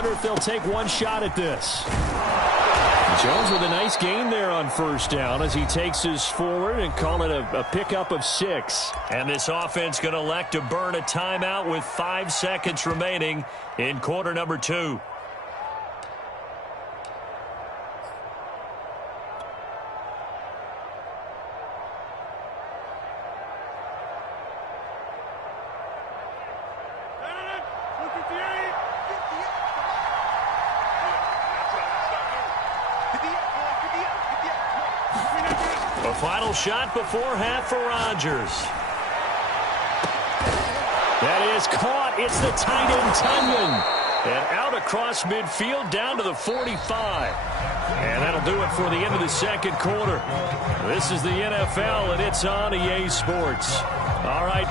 wonder if they'll take one shot at this. Jones with a nice gain there on first down as he takes us forward and call it a pickup of 6. And this offense going to elect to burn a timeout with 5 seconds remaining in quarter number 2. A final shot before half for Rodgers. That is caught. It's the tight end Tunyon. And out across midfield down to the 45. And that'll do it for the end of the second quarter. This is the NFL, and it's on EA Sports. All right,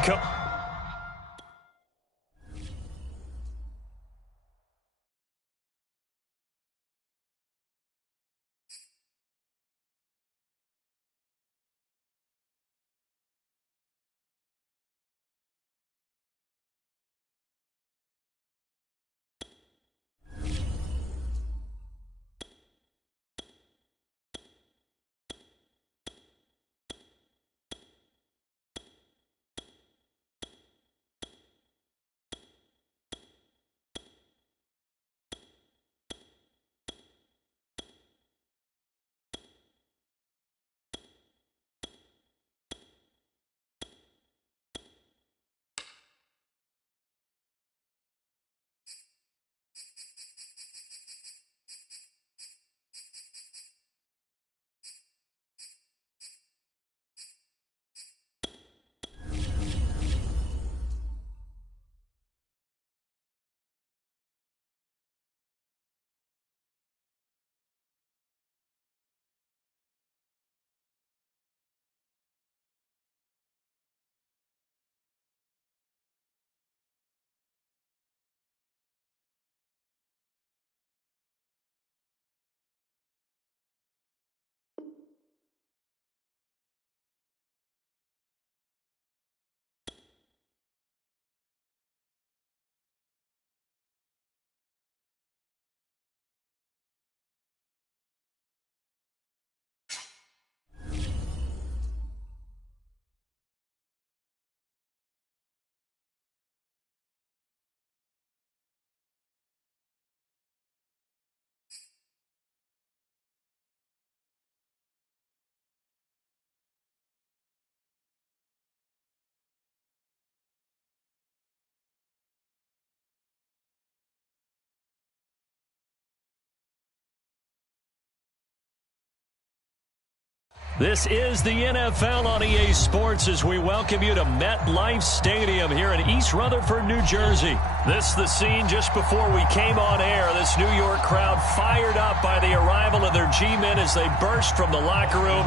this is the NFL on EA Sports as we welcome you to MetLife Stadium here in East Rutherford, New Jersey. This is the scene just before we came on air. This New York crowd fired up by the arrival of their G-men as they burst from the locker room.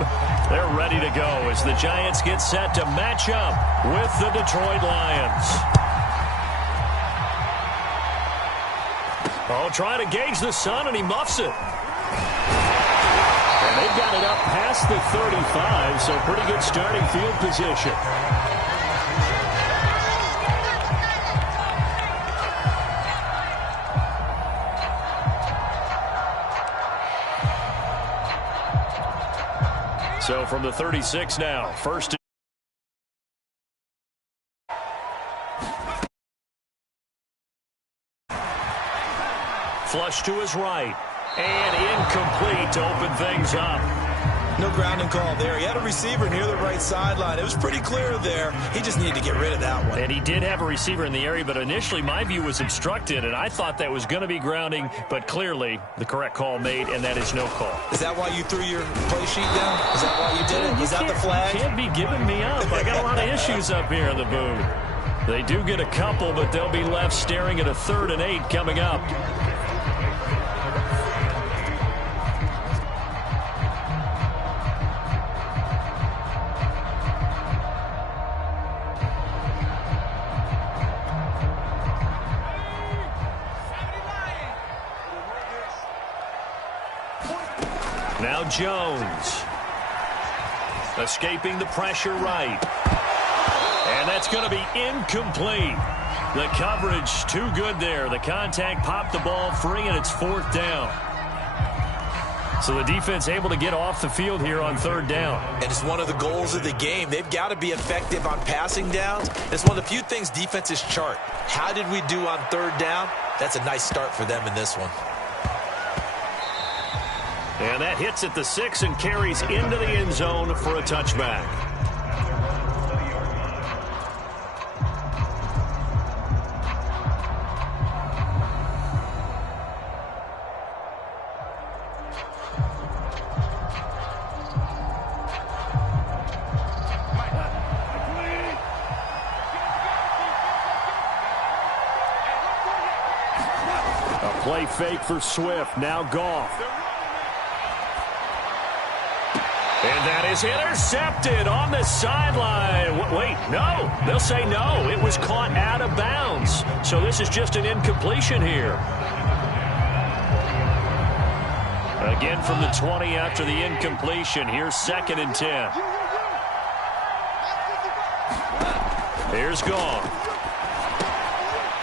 They're ready to go as the Giants get set to match up with the Detroit Lions. Oh, trying to gauge the sun, and he muffs it. And they've got it up past the 35, so pretty good starting field position. So from the 36 now, first. Flush to his right. And incomplete to open things up. No grounding call there. He had a receiver near the right sideline. It was pretty clear there. He just needed to get rid of that one. And he did have a receiver in the area, but initially my view was obstructed, and I thought that was going to be grounding, but clearly the correct call made, and that is no call. Is that why you threw your play sheet down? Is that why you did it? Was that the flag? You can't be giving me up. I got a lot of issues up here in the booth. They do get a couple, but they'll be left staring at a 3rd and 8 coming up. Now Jones, escaping the pressure right. And that's going to be incomplete. The coverage too good there. The contact popped the ball free, and it's 4th down. So the defense able to get off the field here on 3rd down. And it's one of the goals of the game. They've got to be effective on passing downs. It's one of the few things defenses chart. How did we do on 3rd down? That's a nice start for them in this one. And that hits at the 6 and carries into the end zone for a touchback. Play fake for Swift. Now Goff. And that is intercepted on the sideline. Wait, no. They'll say no. It was caught out of bounds. So this is just an incompletion here. Again from the 20 after the incompletion. Here's 2nd and 10. Here's Goff.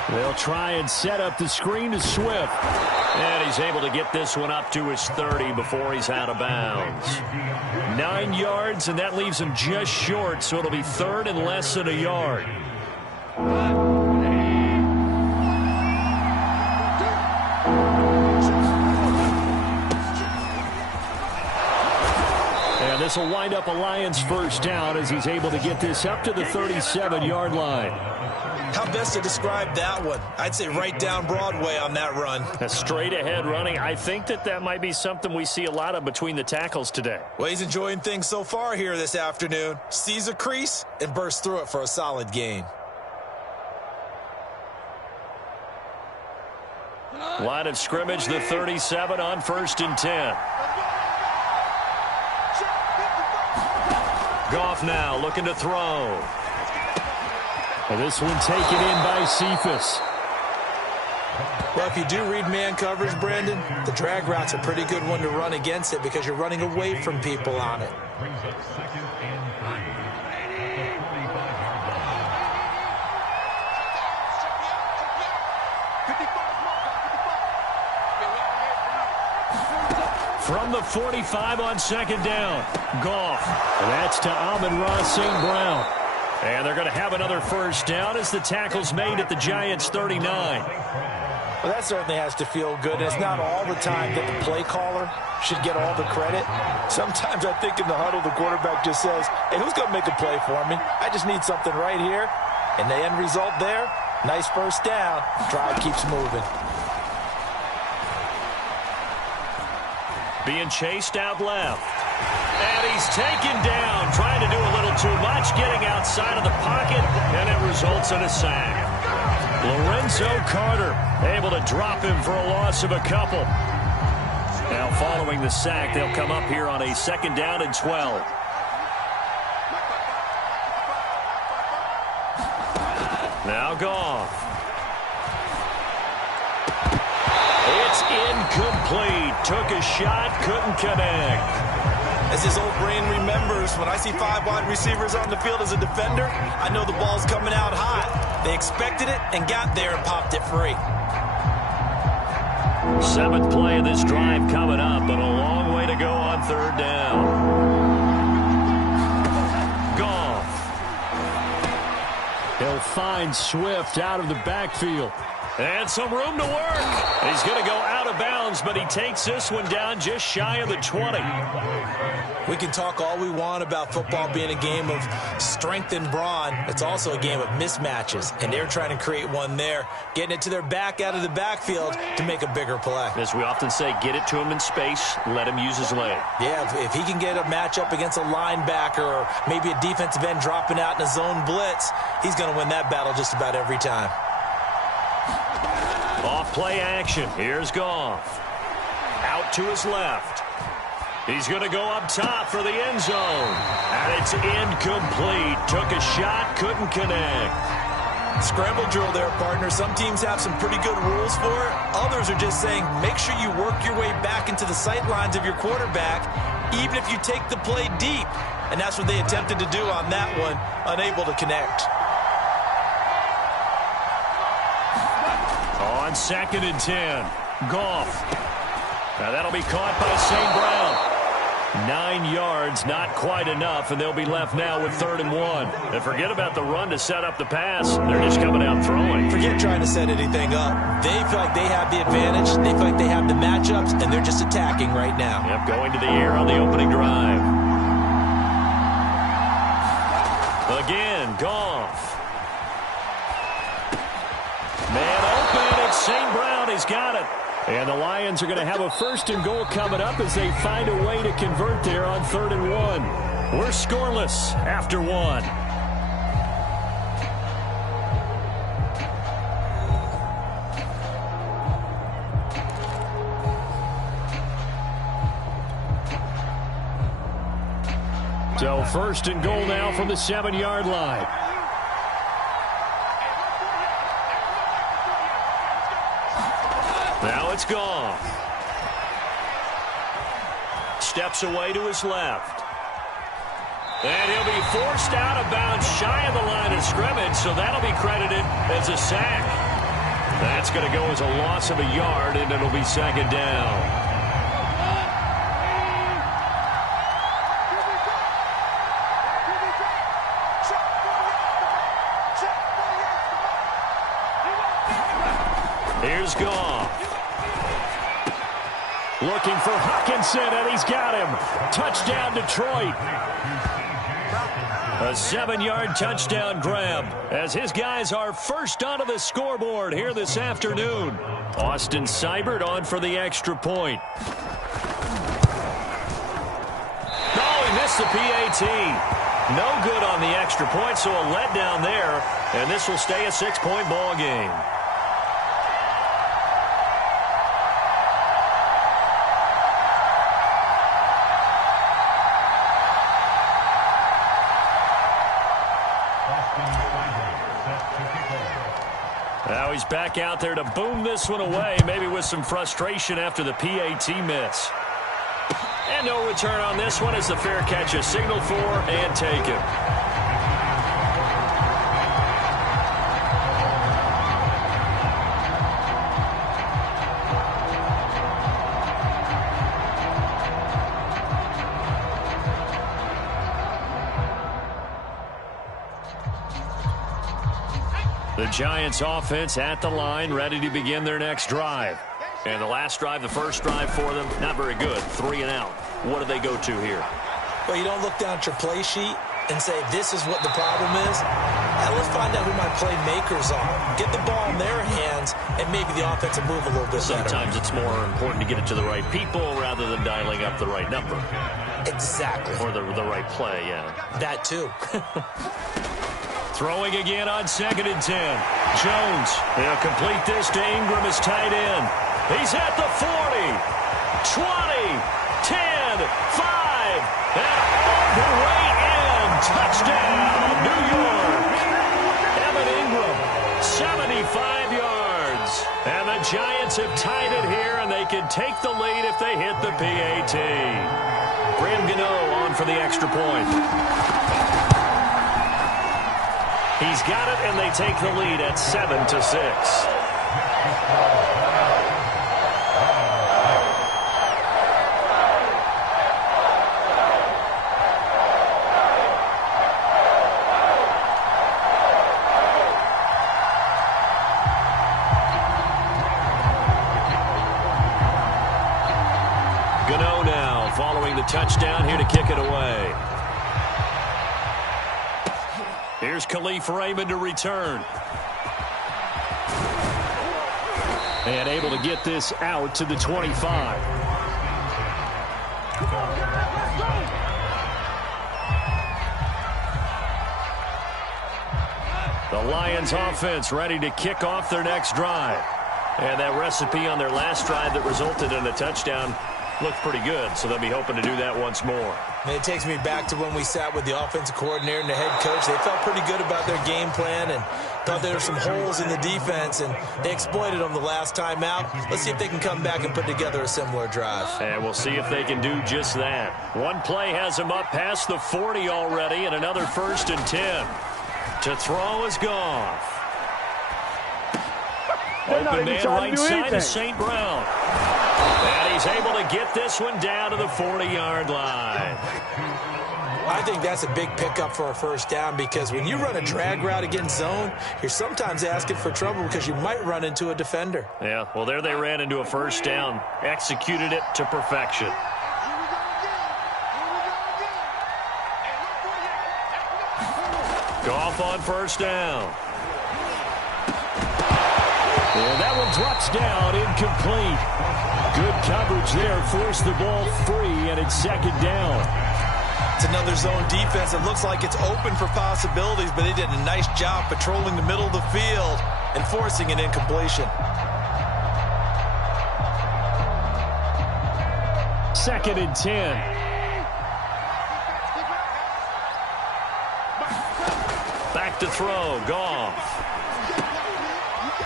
They'll try and set up the screen to Swift. And he's able to get this one up to his 30 before he's out of bounds. 9 yards, and that leaves him just short, so it'll be 3rd and less than a yard. And this will wind up a Lions 1st down as he's able to get this up to the 37-yard line. How best to describe that one? I'd say right down Broadway on that run. A straight-ahead running. I think that might be something we see a lot of between the tackles today. Well, he's enjoying things so far here this afternoon. Sees a crease and bursts through it for a solid gain. Line of scrimmage, the 37 on 1st and 10. Goff now looking to throw. And this one taken in by Cephas. Well, if you do read man coverage, Brandon, the drag route's a pretty good one to run against it because you're running away from people on it. From the 45 on 2nd down, Goff. And that's to Amon-Ra St. Brown. And they're going to have another 1st down as the tackle's made at the Giants' 39. Well, that certainly has to feel good. And it's not all the time that the play caller should get all the credit. Sometimes I think in the huddle, the quarterback just says, hey, who's going to make a play for me? I just need something right here. And the end result there, nice 1st down. Drive keeps moving. Being chased out left. And he's taken down, trying to do a little too much, getting outside of the pocket, and it results in a sack. Lorenzo Carter able to drop him for a loss of a couple. Now following the sack, they'll come up here on a 2nd down and 12. Now Goff. It's incomplete. Took a shot, couldn't connect. As his old brain remembers, when I see 5 wide receivers on the field as a defender, I know the ball's coming out hot. They expected it and got there and popped it free. 7th play of this drive coming up, but a long way to go on 3rd down. Goff. He'll find Swift out of the backfield. And some room to work. He's going to go out of bounds, but he takes this one down just shy of the 20. We can talk all we want about football being a game of strength and brawn. It's also a game of mismatches, and they're trying to create one there, getting it to their back out of the backfield to make a bigger play. As we often say, get it to him in space, let him use his leg. Yeah, if he can get a matchup against a linebacker or maybe a defensive end dropping out in a zone blitz, he's going to win that battle just about every time. Off play action. Here's Goff. Out to his left. He's going to go up top for the end zone. And it's incomplete. Took a shot, couldn't connect. Scramble drill there, partner. Some teams have some pretty good rules for it. Others are just saying, make sure you work your way back into the sight lines of your quarterback, even if you take the play deep. And that's what they attempted to do on that one, unable to connect. On 2nd and 10. Goff. Now that'll be caught by St. Brown. 9 yards, not quite enough, and they'll be left now with 3rd and 1. And forget about the run to set up the pass. They're just coming out throwing. Forget trying to set anything up. They feel like they have the advantage. They feel like they have the matchups, and they're just attacking right now. Yep, going to the air on the opening drive. Again, Goff. Man open, it's St. Brown. He's got it. And the Lions are going to have a 1st and goal coming up as they find a way to convert there on 3rd and 1. We're scoreless after 1. So 1st and goal now from the 7-yard line. Now it's Goff. Steps away to his left. And he'll be forced out of bounds shy of the line of scrimmage, so that'll be credited as a sack. That's going to go as a loss of a yard, and it'll be 2nd down. Here's Goff. Looking for Hockenson, and he's got him. Touchdown, Detroit. A 7-yard touchdown grab as his guys are first onto the scoreboard here this afternoon. Austin Seibert on for the extra point. Oh, he missed the PAT. No good on the extra point, so a letdown there, and this will stay a 6-point ball game. Now he's back out there to boom this one away, maybe with some frustration after the PAT miss. And no return on this one as the fair catch is signaled for and taken. The Giants offense at the line, ready to begin their next drive. And the last drive, the first drive for them, not very good. 3 and out. What do they go to here? Well, you don't look down at your play sheet and say, this is what the problem is. Now, let's find out who my playmakers are. Get the ball in their hands and maybe the offense will move a little bit better. Sometimes it's more important to get it to the right people rather than dialing up the right number. Exactly. Or the right play, yeah. That too. Throwing again on 2nd and 10. Jones, they'll complete this to Ingram as tight end. He's at the 40, 20, 10, 5, and all the way in. Touchdown, New York. Evan Ingram, 75 yards. And the Giants have tied it here, and they can take the lead if they hit the PAT. Graham Gano on for the extra point. He's got it, and they take the lead at 7-6. Gano now following the touchdown here to kick it away. Here's Khalif Raymond to return. And able to get this out to the 25. The Lions offense ready to kick off their next drive. And that recipe on their last drive that resulted in a touchdown looked pretty good, so they'll be hoping to do that once more. And it takes me back to when we sat with the offensive coordinator and the head coach. They felt pretty good about their game plan and thought there were some holes in the defense, and they exploited them the last time out. Let's see if they can come back and put together a similar drive. And we'll see if they can do just that. One play has them up past the 40 already, and another 1st and 10. To throw is Goff. Open man right side to St. Brown. And he's able to get this one down to the 40-yard line. I think that's a big pickup for a first down because when you run a drag route against zone, you're sometimes asking for trouble because you might run into a defender. Yeah, well, there they ran into a first down. Executed it to perfection. Goff on first down. And that one drops down, incomplete. Good coverage there, forced the ball free, and it's second down. It's another zone defense. It looks like it's open for possibilities, but they did a nice job patrolling the middle of the field and forcing an incompletion. Second and 10. Back to throw, Goff.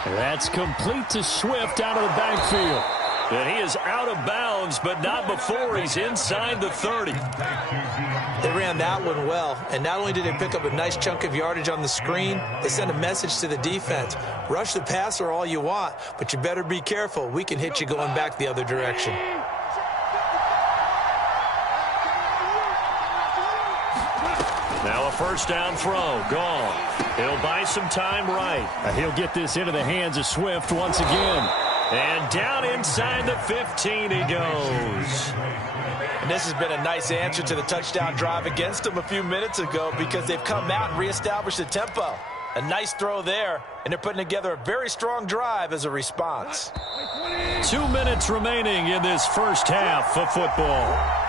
That's complete to Swift out of the backfield. And he is out of bounds, but not before he's inside the 30. They ran that one well, and not only did they pick up a nice chunk of yardage on the screen, they sent a message to the defense. Rush the passer all you want, but you better be careful. We can hit you going back the other direction. Now a first down throw, Goff. He'll buy some time right. He'll get this into the hands of Swift once again. And down inside the 15 he goes. And this has been a nice answer to the touchdown drive against them a few minutes ago because they've come out and reestablished the tempo. A nice throw there, and they're putting together a very strong drive as a response. 2 minutes remaining in this first half of football.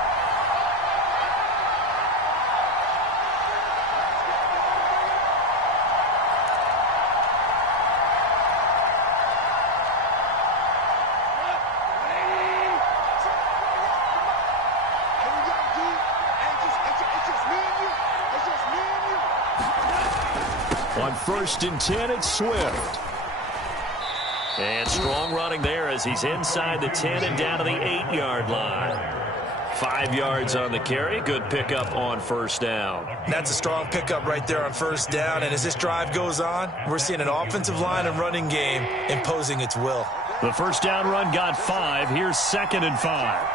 First and 10, it's Swift. And strong running there as he's inside the 10 and down to the 8-yard line. 5 yards on the carry. Good pickup on first down. That's a strong pickup right there on first down. And as this drive goes on, we're seeing an offensive line and running game imposing its will. The first down run got 5. Here's second and 5.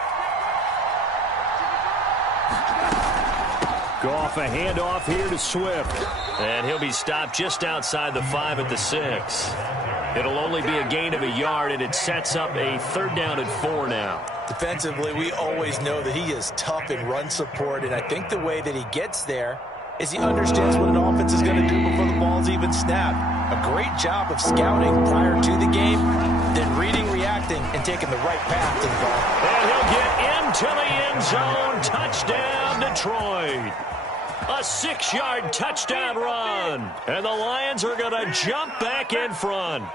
Goff a handoff here to Swift. And he'll be stopped just outside the 5 at the 6. It'll only be a gain of a yard, and it sets up a third down and 4 now. Defensively, we always know that he is tough in run support, and I think the way that he gets there is he understands what an offense is going to do before the ball's even snapped. A great job of scouting prior to the game, then reading, reacting, and taking the right path to the ball. And he'll get into the end zone. Touchdown, Detroit. A 6-yard touchdown run. And the Lions are going to jump back in front.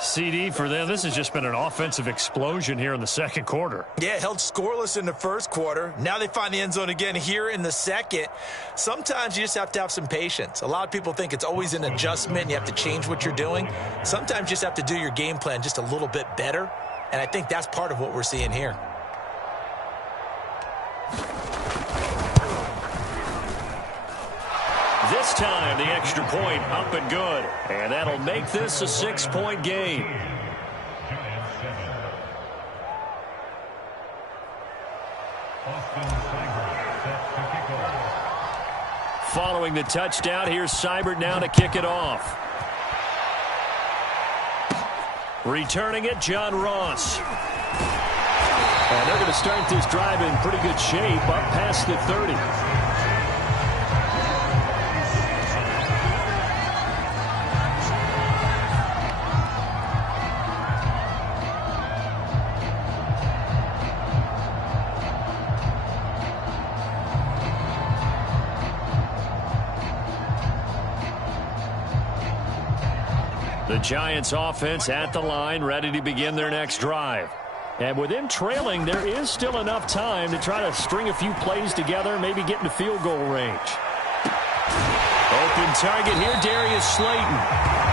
CD for them, this has just been an offensive explosion here in the second quarter. Yeah, held scoreless in the first quarter. Now they find the end zone again here in the second. Sometimes you just have to have some patience. A lot of people think it's always an adjustment. You have to change what you're doing. Sometimes you just have to do your game plan just a little bit better. And I think that's part of what we're seeing here. This time, the extra point up and good. And that'll make this a 6-point game. Following the touchdown, here's Seibert now to kick it off. Returning it, John Ross. And they're going to start this drive in pretty good shape, up past the 30. The Giants offense at the line, ready to begin their next drive. And with them trailing, there is still enough time to try to string a few plays together, maybe get into field goal range. Open target here, Darius Slayton.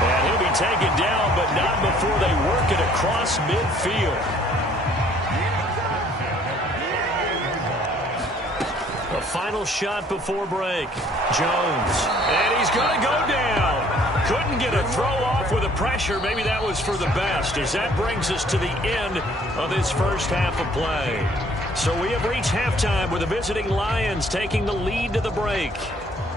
And he'll be taken down, but not before they work it across midfield. The final shot before break. Jones. And he's going to go down. Couldn't get a throw off with the pressure. Maybe that was for the best, as that brings us to the end of this first half of play. So we have reached halftime with the visiting Lions taking the lead to the break.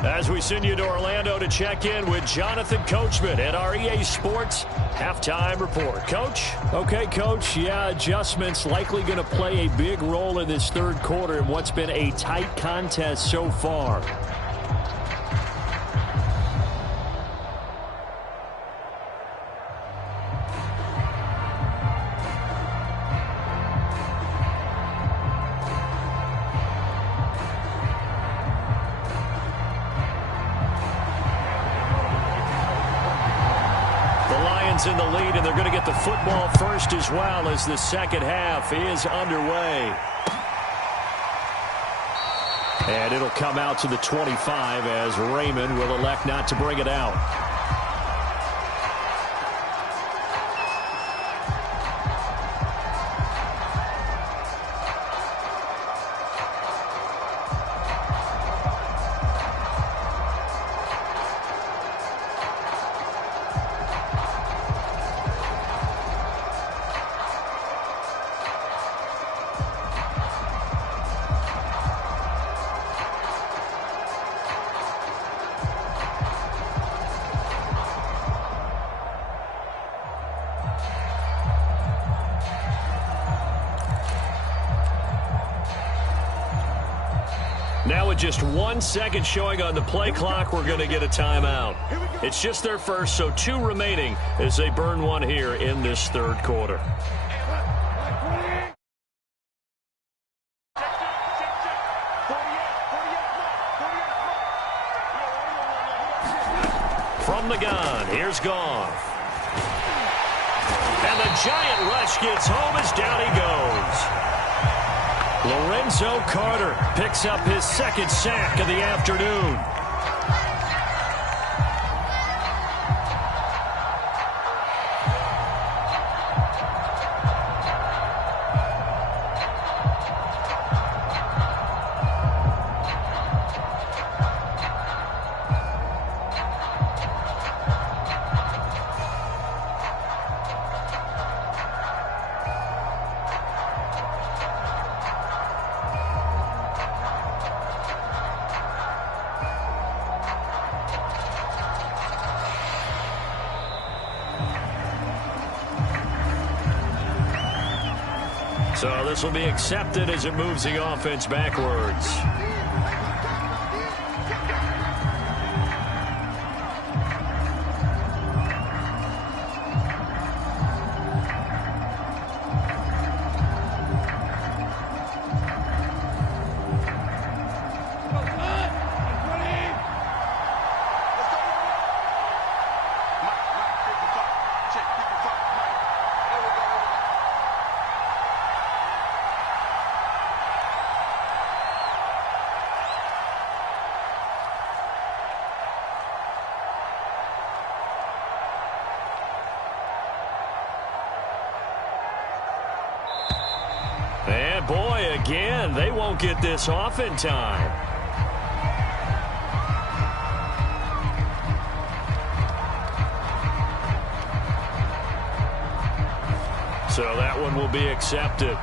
As we send you to Orlando to check in with Jonathan Coachman at our EA Sports Halftime Report. Coach? Okay, Coach. Yeah, adjustments likely going to play a big role in this third quarter in what's been a tight contest so far. In the lead, and they're going to get the football first as well as the second half is underway. And it'll come out to the 25 as Raymond will elect not to bring it out. Now with just 1 second showing on the play clock, we're going to get a timeout. It's just their first, so 2 remaining as they burn one here in this third quarter. From the gun, here's Goff. And the giant rush gets home as down he goes. Lorenzo Carter picks up his second sack of the afternoon. So this will be accepted as it moves the offense backwards. And boy, again, they won't get this off in time. So that one will be accepted.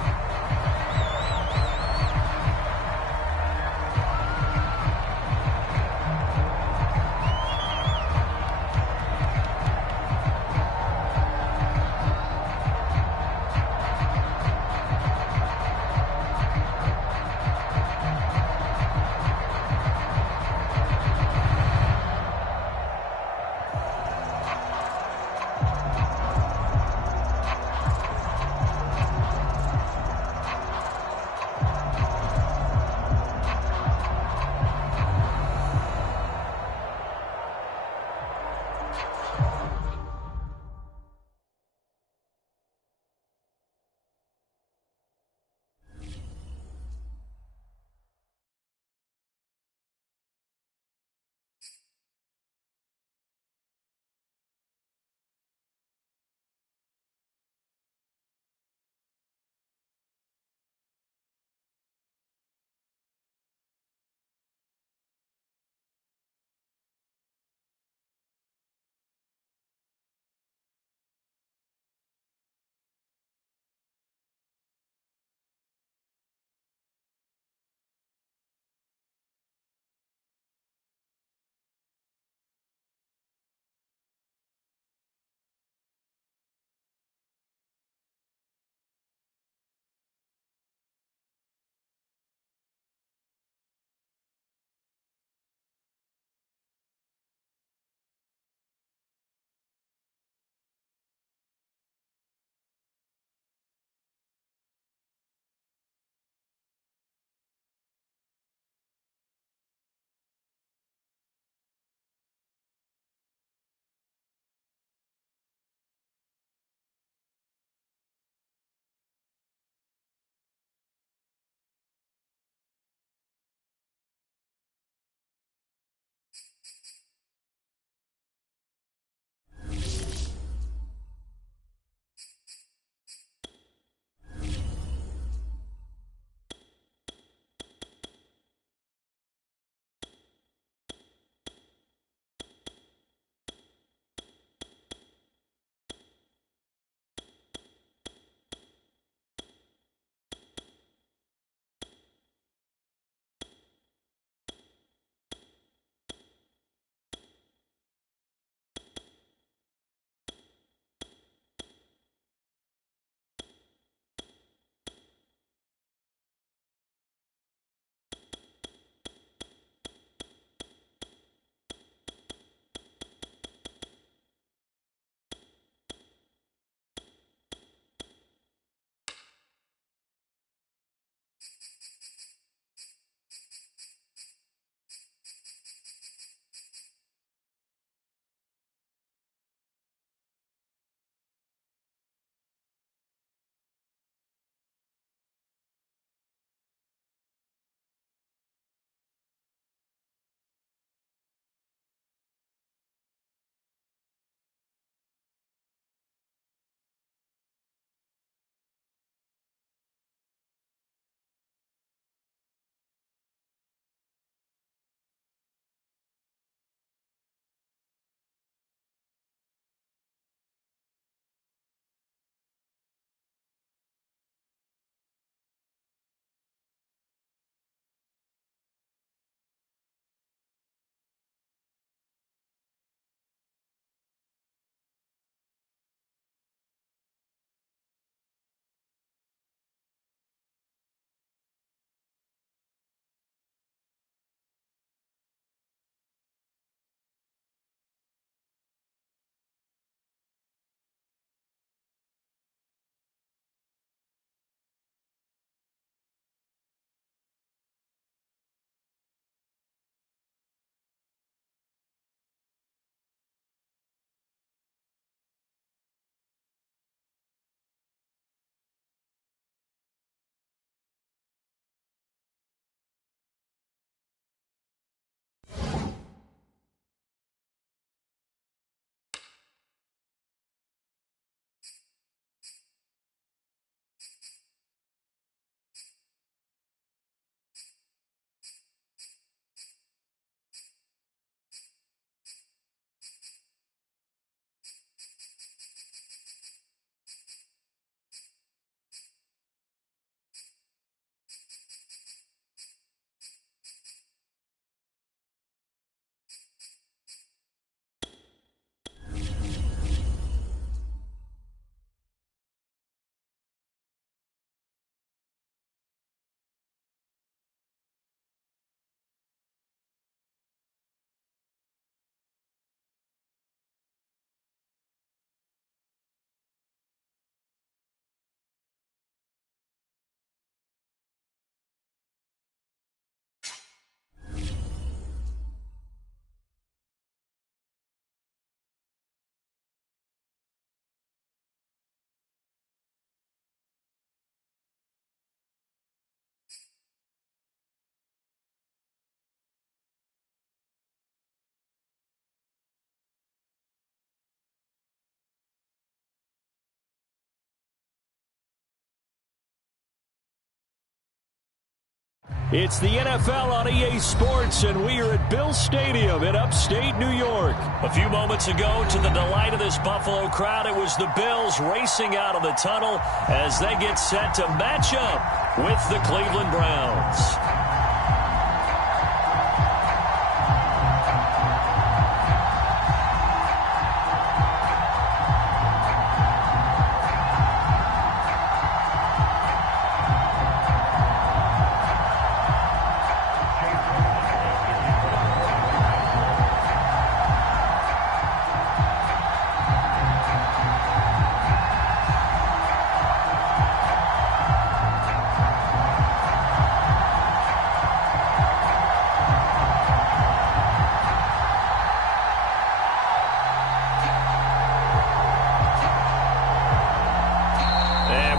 It's the NFL on EA Sports, and we are at Bill Stadium in upstate New York. A few moments ago, to the delight of this Buffalo crowd, it was the Bills racing out of the tunnel as they get set to match up with the Cleveland Browns.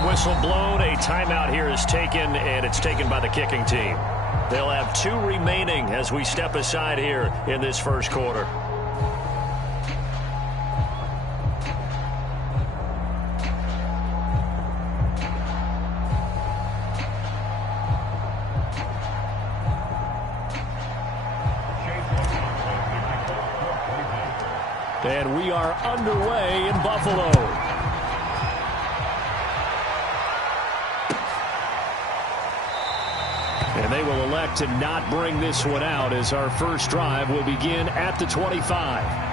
Whistle blown, a timeout here is taken, and it's taken by the kicking team. They'll have 2 remaining as we step aside here in this first quarter. And we are underway in Buffalo. And they will elect to not bring this one out as our first drive will begin at the 25.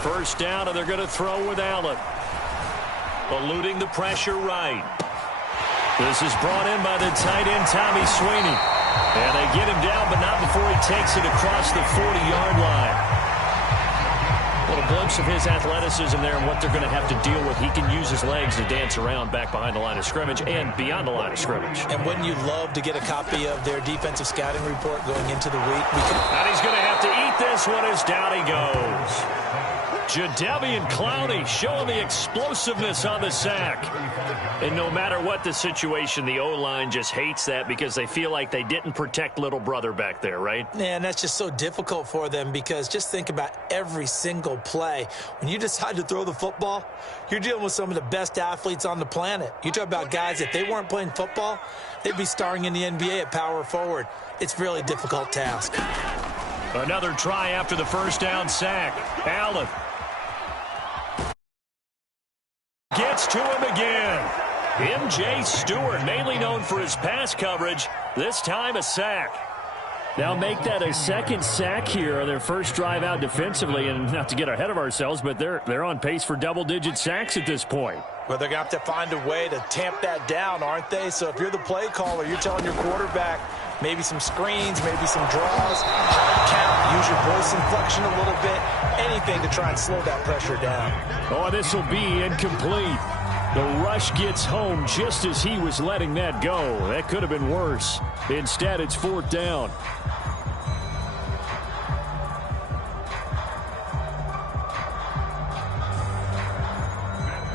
First down, and they're going to throw with Allen. Eluding the pressure right. This is brought in by the tight end, Tommy Sweeney. And they get him down, but not before he takes it across the 40-yard line. A little glimpse of his athleticism there and what they're going to have to deal with. He can use his legs to dance around back behind the line of scrimmage and beyond the line of scrimmage. And wouldn't you love to get a copy of their defensive scouting report going into the week? And he's going to have to eat this one as down he goes. Jadeveon Clowney showing the explosiveness on the sack. And no matter what the situation, the O-line just hates that because they feel like they didn't protect little brother back there, right? Yeah, and that's just so difficult for them because just think about every single play. When you decide to throw the football, you're dealing with some of the best athletes on the planet. You talk about guys, if they weren't playing football, they'd be starring in the NBA at power forward. It's a really difficult task. Another try after the first down sack. Allen gets to him again. M.J. Stewart, mainly known for his pass coverage, this time a sack. Now make that a second sack here on their first drive out defensively, and not to get ahead of ourselves, but they're on pace for double-digit sacks at this point. Well, they're going to have to find a way to tamp that down, aren't they? So if you're the play caller, you're telling your quarterback maybe some screens, maybe some draws, hard count, use your voice inflection a little bit, anything to try and slow that pressure down. Oh, this will be incomplete. The rush gets home just as he was letting that go. That could have been worse. Instead, it's 4th down.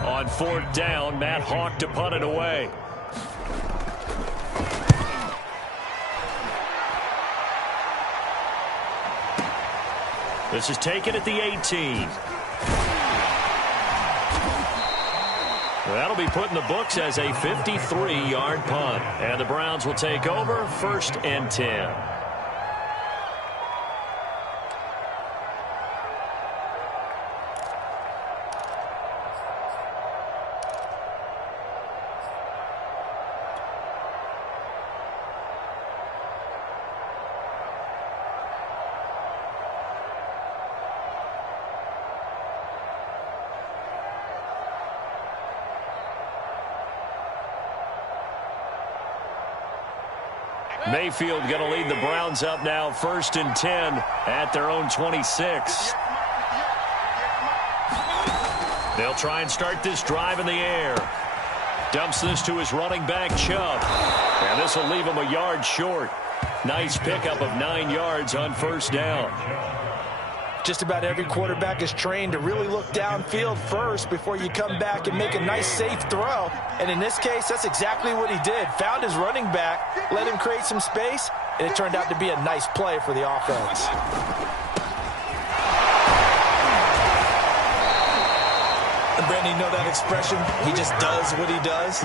On 4th down, Matt Hawk to punt it away. This is taken at the 18. That'll be put in the books as a 53-yard punt. And the Browns will take over 1st and 10. Mayfield going to lead the Browns up now 1st and 10 at their own 26. They'll try and start this drive in the air. Dumps this to his running back, Chubb. And this will leave him a yard short. Nice pickup of 9 yards on first down. Just about every quarterback is trained to really look downfield first before you come back and make a nice, safe throw. And in this case, that's exactly what he did. Found his running back, let him create some space, and it turned out to be a nice play for the offense. And Brandon, you know that expression? He just does what he does.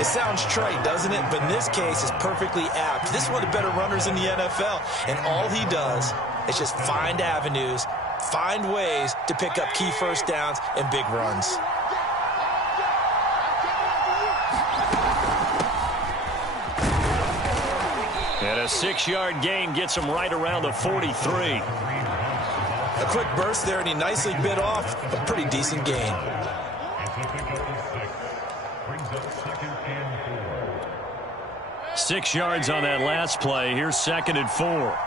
It sounds trite, doesn't it? But in this case, it's perfectly apt. This is one of the better runners in the NFL. And all he does is just find avenues, find ways to pick up key first downs and big runs. And a 6-yard gain gets him right around the 43. A quick burst there, and he nicely bit off a pretty decent gain. Six yards on that last play. Here's 2nd and 4.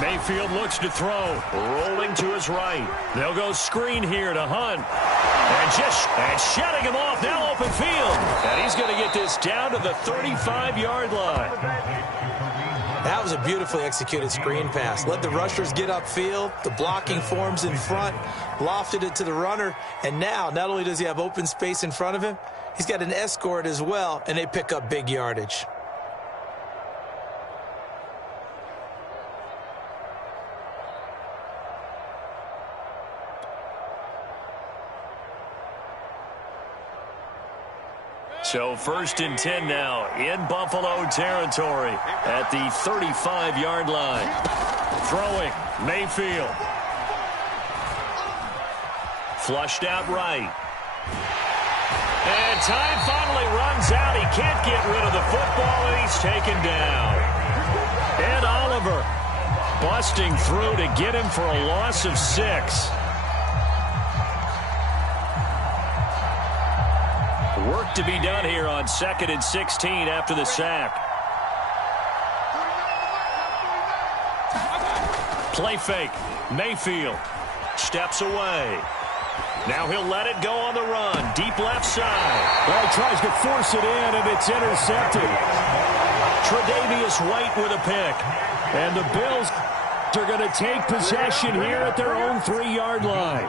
Mayfield looks to throw. Rolling to his right. They'll go screen here to Hunt. And shutting him off. Now open field. And he's going to get this down to the 35-yard line. That was a beautifully executed screen pass. Let the rushers get upfield. The blocking forms in front. Lofted it to the runner. And now, not only does he have open space in front of him, he's got an escort as well, and they pick up big yardage. So 1st and 10 now in Buffalo territory at the 35-yard line. Throwing, Mayfield. Flushed out right. And time finally runs out. He can't get rid of the football, and he's taken down. Ed Oliver busting through to get him for a loss of 6. Work to be done here on 2nd and 16 after the sack. Play fake. Mayfield steps away. Now he'll let it go on the run. Deep left side. Well, he tries to force it in, and it's intercepted. Tre'Davious White with a pick. And the Bills are going to take possession here at their own 3-yard line.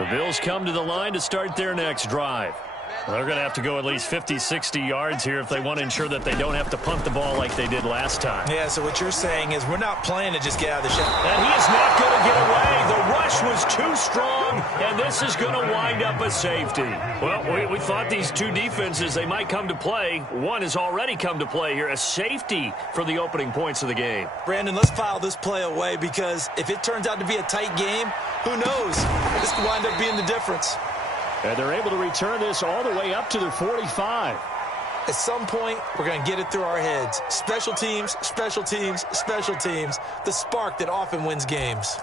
The Bills come to the line to start their next drive. They're going to have to go at least 50, 60 yards here if they want to ensure that they don't have to punt the ball like they did last time. Yeah, so what you're saying is we're not playing to just get out of the shot. And he is not going to get away. The rush was too strong, and this is going to wind up a safety. Well, we thought these two defenses, they might come to play. One has already come to play here, a safety for the opening points of the game. Brandon, let's file this play away because if it turns out to be a tight game, who knows? This could wind up being the difference. And they're able to return this all the way up to their 45. At some point, we're going to get it through our heads. Special teams, special teams, special teams. The spark that often wins games.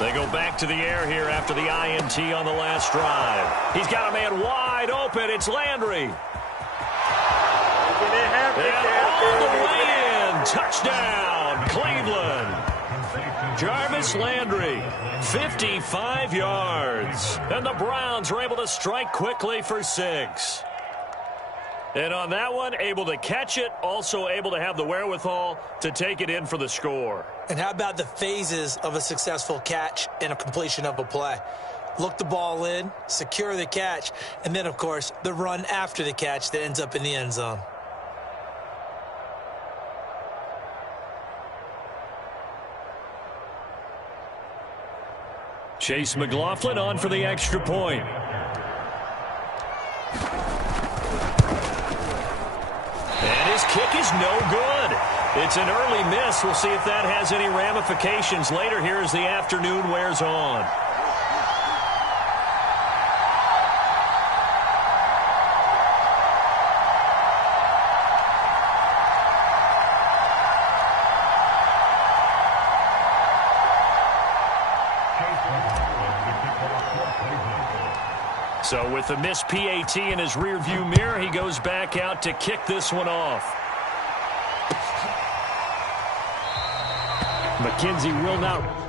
They go back to the air here after the INT on the last drive. He's got a man wide open. It's Landry. And all the way in. Touchdown, Cleveland. Jarvis Landry, 55 yards. And the Browns are able to strike quickly for 6. And on that one, able to catch it, also able to have the wherewithal to take it in for the score. And how about the phases of a successful catch and a completion of a play? Look the ball in, secure the catch, and then, of course, the run after the catch that ends up in the end zone. Chase McLaughlin on for the extra point. And his kick is He's no good. It's an early miss. We'll see if that has any ramifications later here as the afternoon wears on. So with the missed PAT in his rearview mirror, he goes back out to kick this one off. McKenzie will not.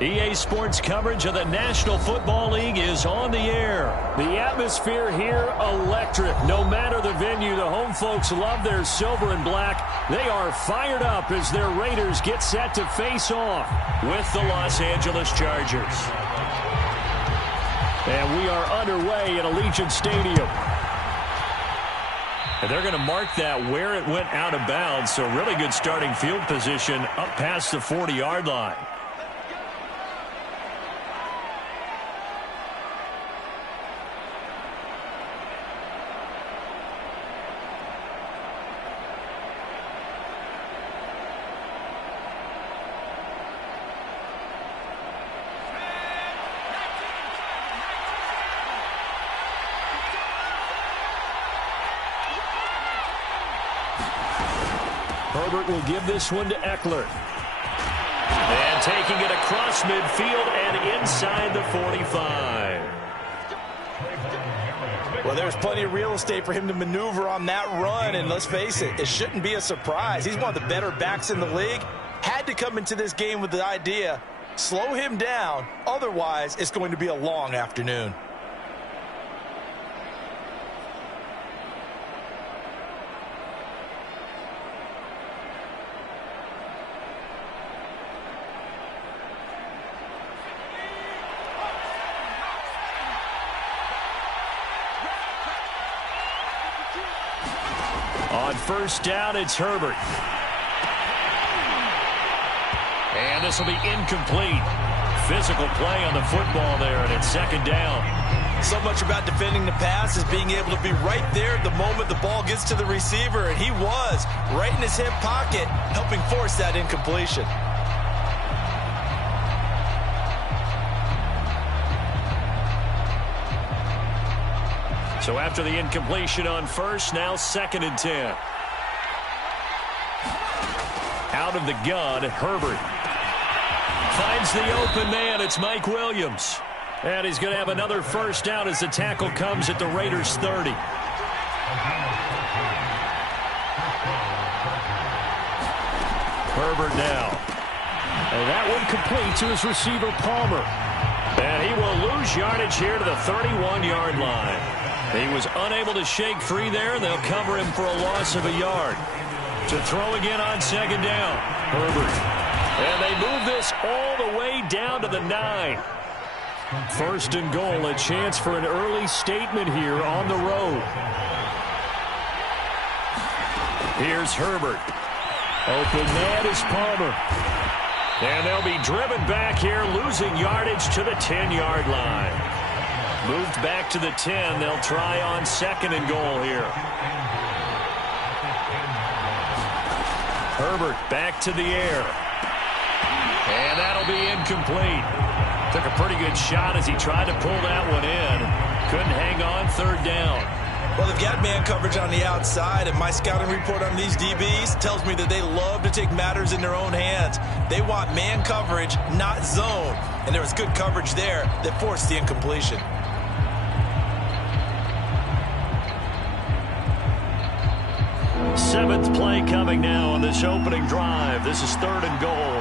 EA Sports coverage of the National Football League is on the air. The atmosphere here, electric. No matter the venue, the home folks love their silver and black. They are fired up as their Raiders get set to face off with the Los Angeles Chargers. And we are underway at Allegiant Stadium. And they're going to mark that where it went out of bounds, so really good starting field position up past the 40-yard line. Herbert will give this one to Eckler. And taking it across midfield and inside the 45. Well, there's plenty of real estate for him to maneuver on that run, and let's face it, it shouldn't be a surprise. He's one of the better backs in the league. Had to come into this game with the idea, slow him down, otherwise it's going to be a long afternoon. On first down, it's Herbert. And this will be incomplete. Physical play on the football there, and it's second down. So much about defending the pass is being able to be right there at the moment the ball gets to the receiver, and he was right in his hip pocket, helping force that incompletion. So after the incompletion on first, now 2nd and 10. Out of the gun, Herbert. Finds the open man. It's Mike Williams. And he's going to have another first down as the tackle comes at the Raiders' 30. Herbert now. And that one complete to his receiver, Palmer. And he will lose yardage here to the 31-yard line. He was unable to shake free there, and they'll cover him for a loss of a yard. To throw again on second down, Herbert. And they move this all the way down to the 9. First and goal, a chance for an early statement here on the road. Here's Herbert. Open man is Palmer. And they'll be driven back here, losing yardage to the 10-yard line. Moved back to the 10. They'll try on second and goal here. Herbert back to the air. And that'll be incomplete. Took a pretty good shot as he tried to pull that one in. Couldn't hang on, third down. Well, they've got man coverage on the outside, and my scouting report on these DBs tells me that they love to take matters in their own hands. They want man coverage, not zone. And there was good coverage there that forced the incompletion. Seventh play coming now on this opening drive. This is third and goal.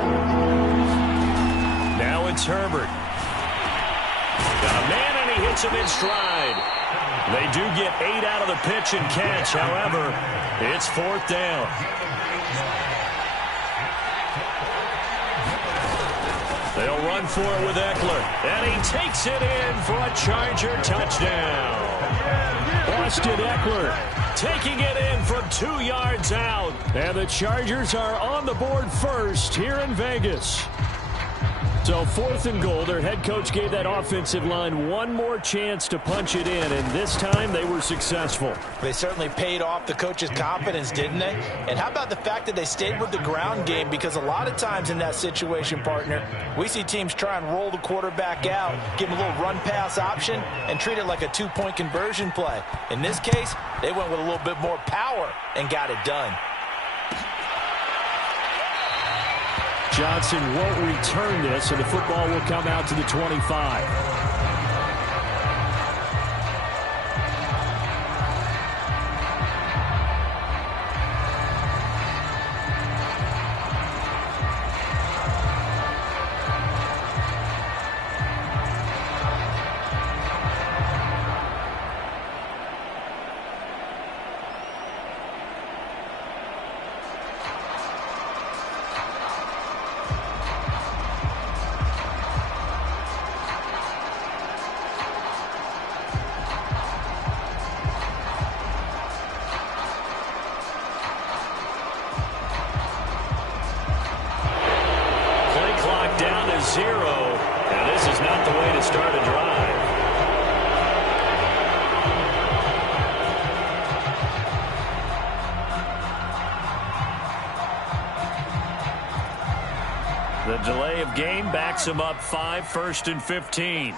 Now it's Herbert. Got a man, and he hits him in stride. They do get 8 out of the pitch and catch. However, it's fourth down. They'll run for it with Eckler. And he takes it in for a Charger touchdown. Austin Eckler taking it in from 2 yards out. And the Chargers are on the board first here in Vegas. So fourth and goal, their head coach gave that offensive line one more chance to punch it in, and this time they were successful. They certainly paid off the coach's confidence, didn't they? And how about the fact that they stayed with the ground game? Because a lot of times in that situation, partner, we see teams try and roll the quarterback out, give him a little run-pass option, and treat it like a two-point conversion play. In this case, they went with a little bit more power and got it done. Johnson won't return this, and the football will come out to the 25. The delay of game backs him up 5, 1st and 15.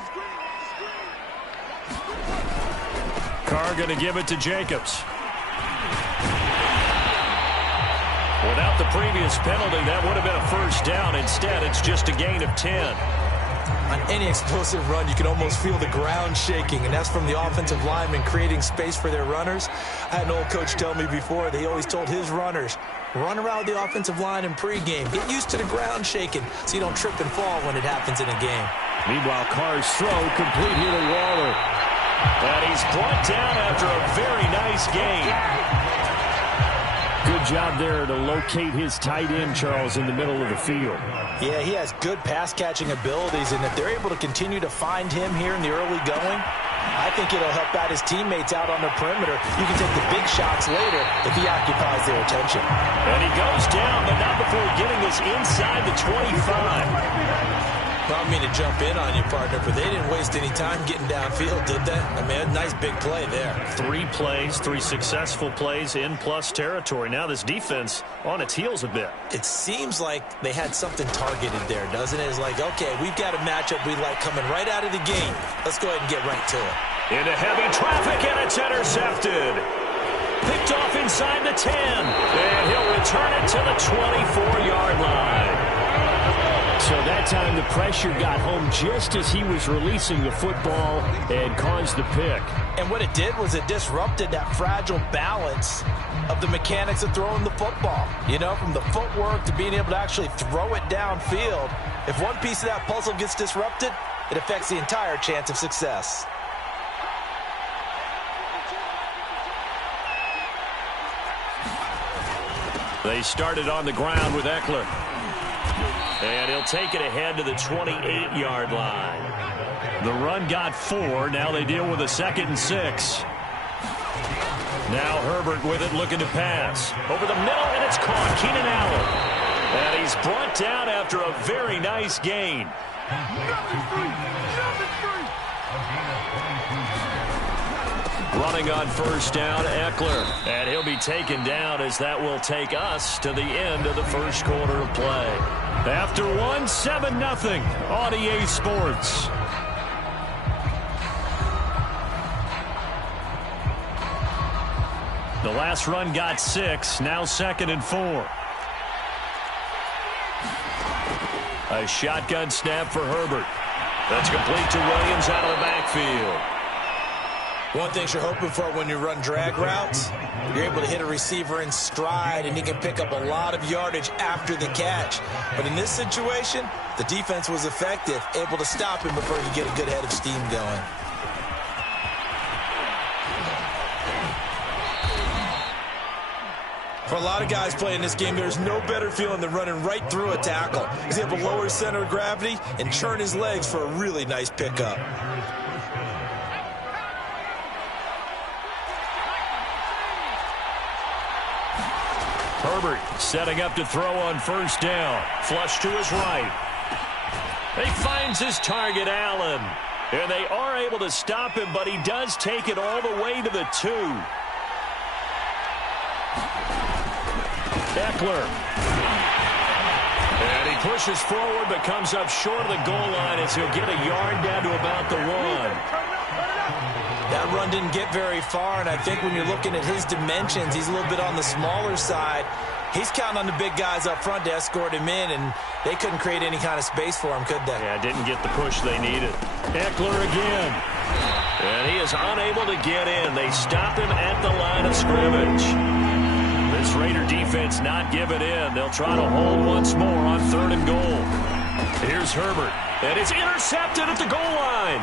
Carr going to give it to Jacobs. Without the previous penalty, that would have been a first down. Instead, it's just a gain of 10. On any explosive run, you can almost feel the ground shaking, and that's from the offensive linemen creating space for their runners. I had an old coach tell me before, they always told his runners, run around the offensive line in pregame. Get used to the ground shaking so you don't trip and fall when it happens in a game. Meanwhile, Carr's throw complete here to Waller. And he's brought down after a very nice gain. Good job there to locate his tight end, Charles, in the middle of the field. Yeah, he has good pass-catching abilities, and if they're able to continue to find him here in the early going, I think it'll help out his teammates out on the perimeter. You can take the big shots later if he occupies their attention. And he goes down, but not before getting us inside the 25. I don't mean to jump in on you, partner, but they didn't waste any time getting downfield, did they? I mean, a nice big play there. 3 plays, 3 successful plays in plus territory. Now this defense on its heels a bit. It seems like they had something targeted there, doesn't it? It's like, okay, we've got a matchup we like coming right out of the game. Let's go ahead and get right to it. Into heavy traffic, and it's intercepted. Picked off inside the 10. And he'll return it to the 24-yard line. So that time the pressure got home just as he was releasing the football and caused the pick. And what it did was it disrupted that fragile balance of the mechanics of throwing the football. You know, from the footwork to being able to actually throw it downfield. If one piece of that puzzle gets disrupted, it affects the entire chance of success. They started on the ground with Eckler. And he'll take it ahead to the 28-yard line. The run got 4. Now they deal with a 2nd and 6. Now Herbert with it, looking to pass. Over the middle, and it's caught. Keenan Allen. And he's brought down after a very nice gain. Running on first down, Eckler. And he'll be taken down as that will take us to the end of the first quarter of play. After 1, 7-0 on EA Sports. The last run got 6, now 2nd and 4. A shotgun snap for Herbert. That's complete to Williams out of the backfield. One thing you're hoping for when you run drag routes, you're able to hit a receiver in stride, and he can pick up a lot of yardage after the catch. But in this situation, the defense was effective, able to stop him before he could get a good head of steam going. For a lot of guys playing this game, there's no better feeling than running right through a tackle. He's able to lower his center of gravity and churn his legs for a really nice pickup. Herbert setting up to throw on first down. Flush to his right. He finds his target, Allen. And they are able to stop him, but he does take it all the way to the 2. Eckler. And he pushes forward but comes up short of the goal line as he'll get a yard down to about the 1. That run didn't get very far, and I think when you're looking at his dimensions, he's a little bit on the smaller side. He's counting on the big guys up front to escort him in, and they couldn't create any kind of space for him, could they? Yeah, didn't get the push they needed. Eckler again. And he is unable to get in. They stop him at the line of scrimmage. This Raider defense not giving in. They'll try to hold once more on 3rd and goal. Here's Herbert. And it's intercepted at the goal line.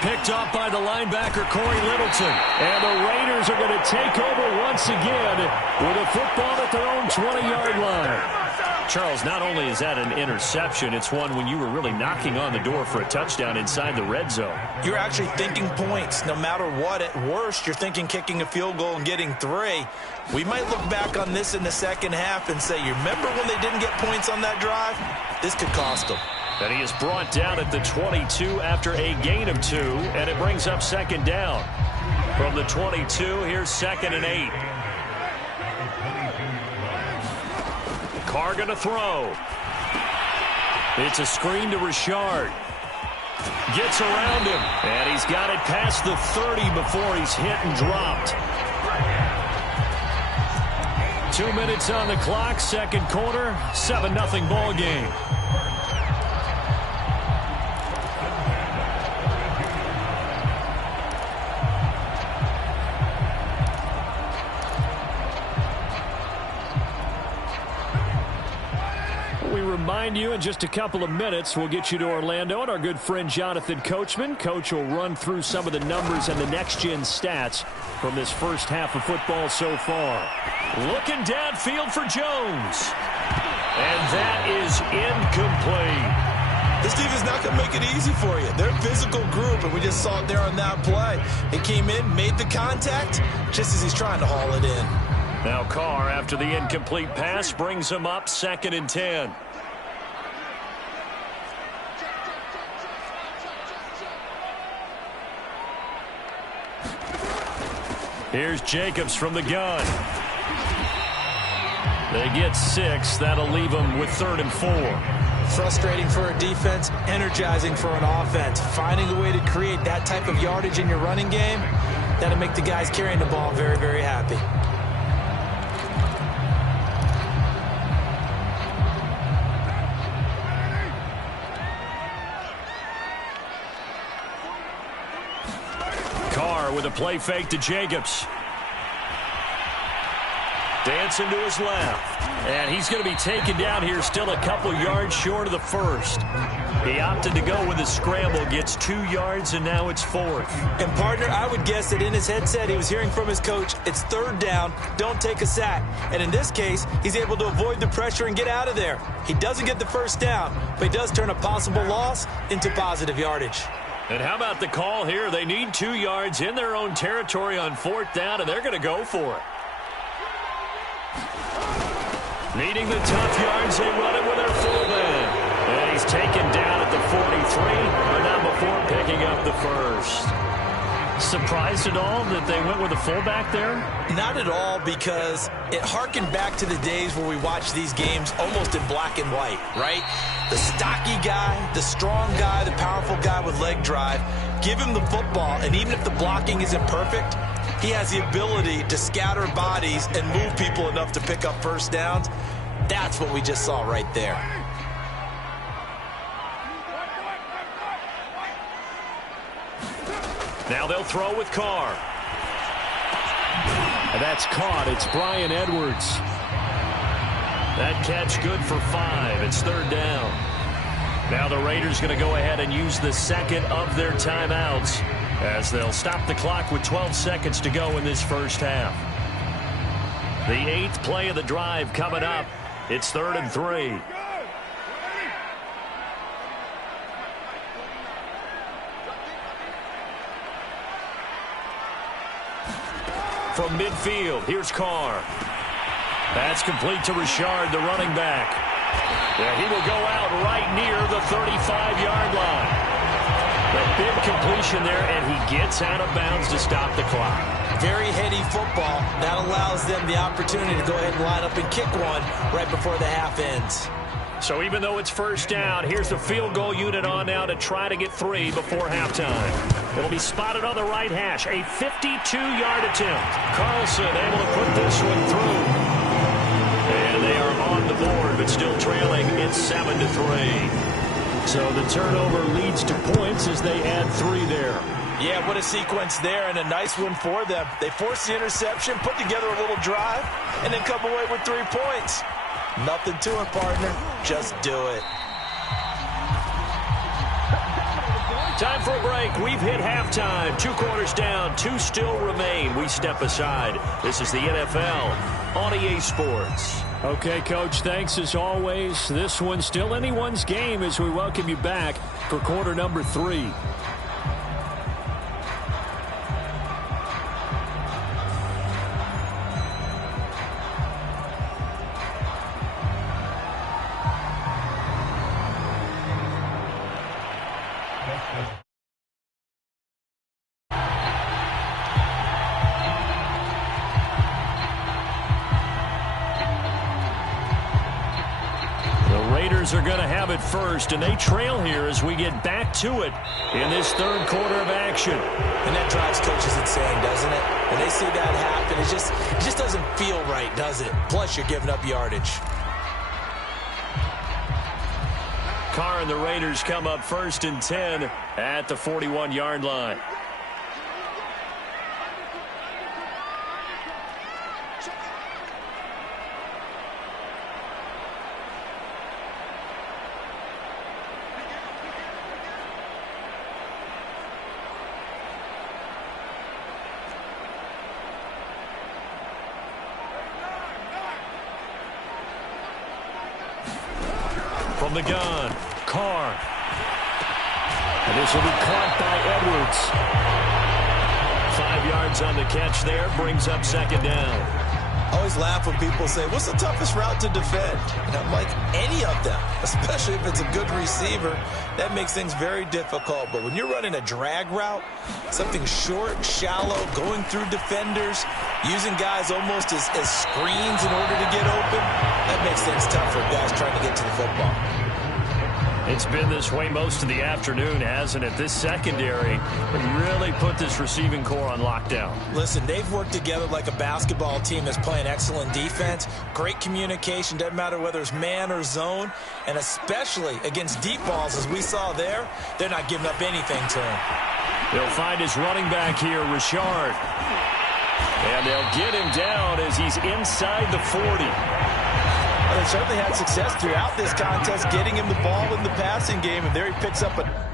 Picked up by the linebacker, Corey Littleton. And the Raiders are going to take over once again with a football at their own 20-yard line. Charles, not only is that an interception, it's one when you were really knocking on the door for a touchdown inside the red zone. You're actually thinking points no matter what. At worst, you're thinking kicking a field goal and getting 3. We might look back on this in the second half and say, you remember when they didn't get points on that drive? This could cost them. And he is brought down at the 22 after a gain of 2, and it brings up 2nd down. From the 22, here's 2nd and 8. Carr going to throw. It's a screen to Richard. Gets around him, and he's got it past the 30 before he's hit and dropped. 2 minutes on the clock, 2nd quarter, 7-0 ball game. Remind you in just a couple of minutes we'll get you to Orlando and our good friend Jonathan Coachman. Coach will run through some of the numbers and the next-gen stats from this first half of football so far. Looking downfield for Jones. And that is incomplete. This defense is not going to make it easy for you. They're a physical group, and we just saw it there on that play. He came in, made the contact, just as he's trying to haul it in. Now Carr, after the incomplete pass, brings him up 2nd and 10. Here's Jacobs from the gun. They get 6. That'll leave them with 3rd and 4. Frustrating for a defense, energizing for an offense. Finding a way to create that type of yardage in your running game, that'll make the guys carrying the ball very, very happy. with a play fake to Jacobs. Dancing to his left. And he's going to be taken down here still a couple yards short of the first. He opted to go with a scramble, gets 2 yards, and now it's 4th. And, partner, I would guess that in his headset he was hearing from his coach, it's 3rd down, don't take a sack. And in this case, he's able to avoid the pressure and get out of there. He doesn't get the first down, but he does turn a possible loss into positive yardage. And how about the call here? They need 2 yards in their own territory on 4th down, and they're going to go for it. Needing the tough yards, they run it with their fullback. And he's taken down at the 43, but not before picking up the first. Surprised at all that they went with a fullback there? Not at all, because it harkened back to the days where we watched these games almost in black and white, right? The stocky guy, the strong guy, the powerful guy with leg drive. Give him the football, and even if the blocking isn't perfect, he has the ability to scatter bodies and move people enough to pick up first downs. That's what we just saw right there. Now they'll throw with Carr. And that's caught. It's Bryan Edwards. That catch good for 5. It's 3rd down. Now the Raiders going to go ahead and use the second of their timeouts as they'll stop the clock with 12 seconds to go in this first half. The 8th play of the drive coming up. It's 3rd and 3. From midfield, here's Carr. That's complete to Richard, the running back. Yeah, he will go out right near the 35-yard line. The big completion there, and he gets out of bounds to stop the clock. Very heady football. That allows them the opportunity to go ahead and line up and kick one right before the half ends. So even though it's first down, here's the field goal unit on now to try to get 3 before halftime. It'll be spotted on the right hash. A 52-yard attempt. Carlson able to put this one through. And they are on the board, but still trailing. It's 7-3. So the turnover leads to points as they add 3 there. Yeah, what a sequence there, and a nice one for them. They force the interception, put together a little drive, and then come away with 3 points. Nothing to it, partner. Just do it. Time for a break. We've hit halftime. 2 quarters down. 2 still remain. We step aside. This is the NFL on EA Sports. Okay, Coach, thanks as always. This one's still anyone's game as we welcome you back for quarter number 3. Are going to have it first, and they trail here as we get back to it in this 3rd quarter of action. And that drives coaches insane, doesn't it? When they see that happen, it just doesn't feel right, does it? Plus, you're giving up yardage. Carr and the Raiders come up 1st and 10 at the 41-yard line. From the gun, Carr. And this will be caught by Edwards. 5 yards on the catch there, brings up 2nd down. I always laugh when people say, what's the toughest route to defend? And I'm like, any of them, especially if it's a good receiver. That makes things very difficult. But when you're running a drag route, something short, shallow, going through defenders, using guys almost as screens in order to get open, that makes things tough for guys trying to get to the football. It's been this way most of the afternoon, hasn't it? This secondary really put this receiving core on lockdown. Listen, they've worked together like a basketball team that's playing excellent defense, great communication, doesn't matter whether it's man or zone, and especially against deep balls, as we saw there, they're not giving up anything to them. They'll find his running back here, Richard. And they'll get him down as he's inside the 40. Well, they certainly had success throughout this contest getting him the ball in the passing game, and there he picks up a...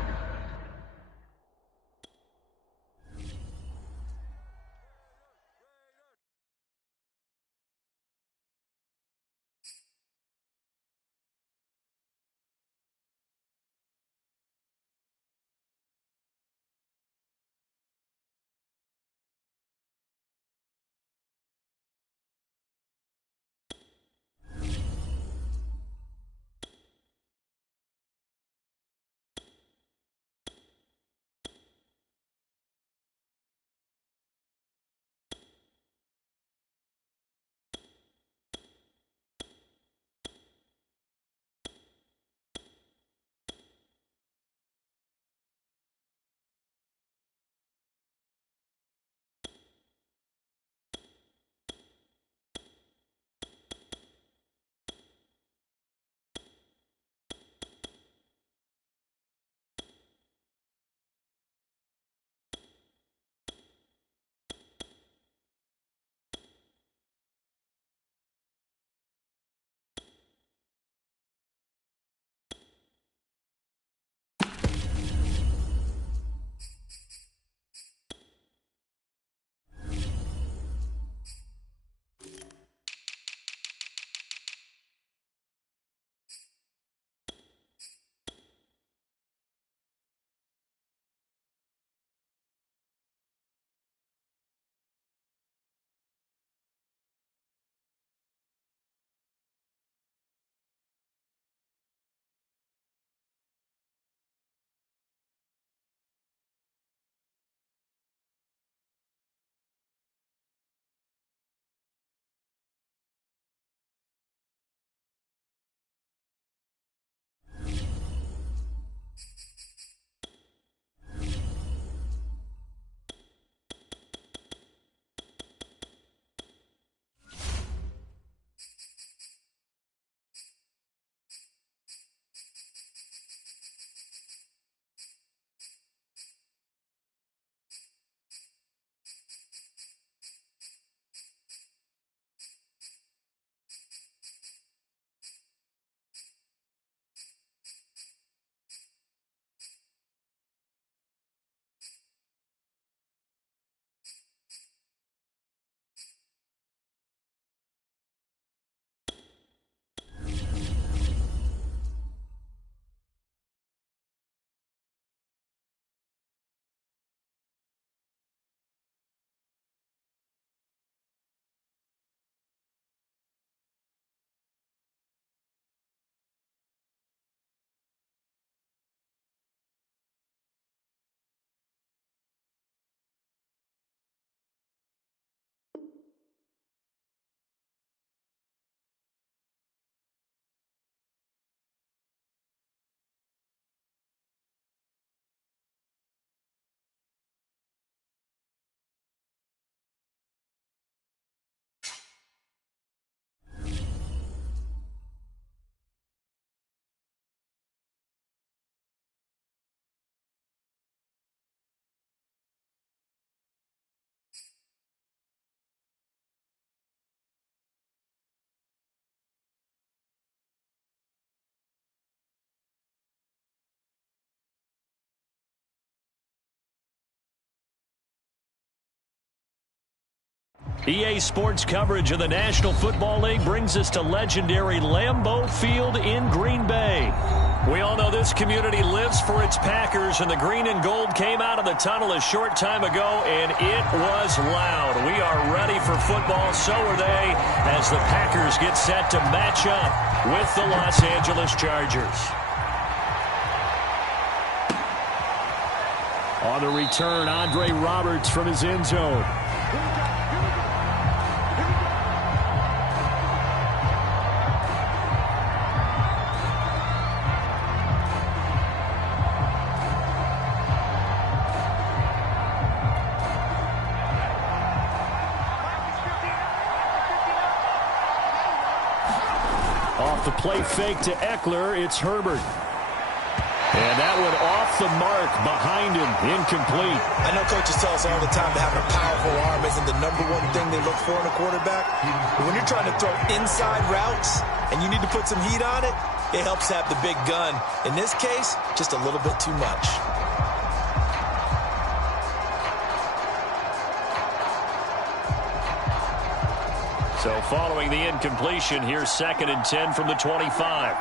EA Sports coverage of the National Football League brings us to legendary Lambeau Field in Green Bay. We all know this community lives for its Packers, and the green and gold came out of the tunnel a short time ago, and it was loud. We are ready for football, so are they, as the Packers get set to match up with the Los Angeles Chargers. On the return, Andre Roberts from his end zone. Off the play fake to Eckler, it's Herbert. And that one off the mark behind him, incomplete. I know coaches tell us all the time that having a powerful arm isn't the number one thing they look for in a quarterback. But when you're trying to throw inside routes and you need to put some heat on it, it helps have the big gun. In this case, just a little bit too much. So following the incompletion, here's 2nd and 10 from the 25.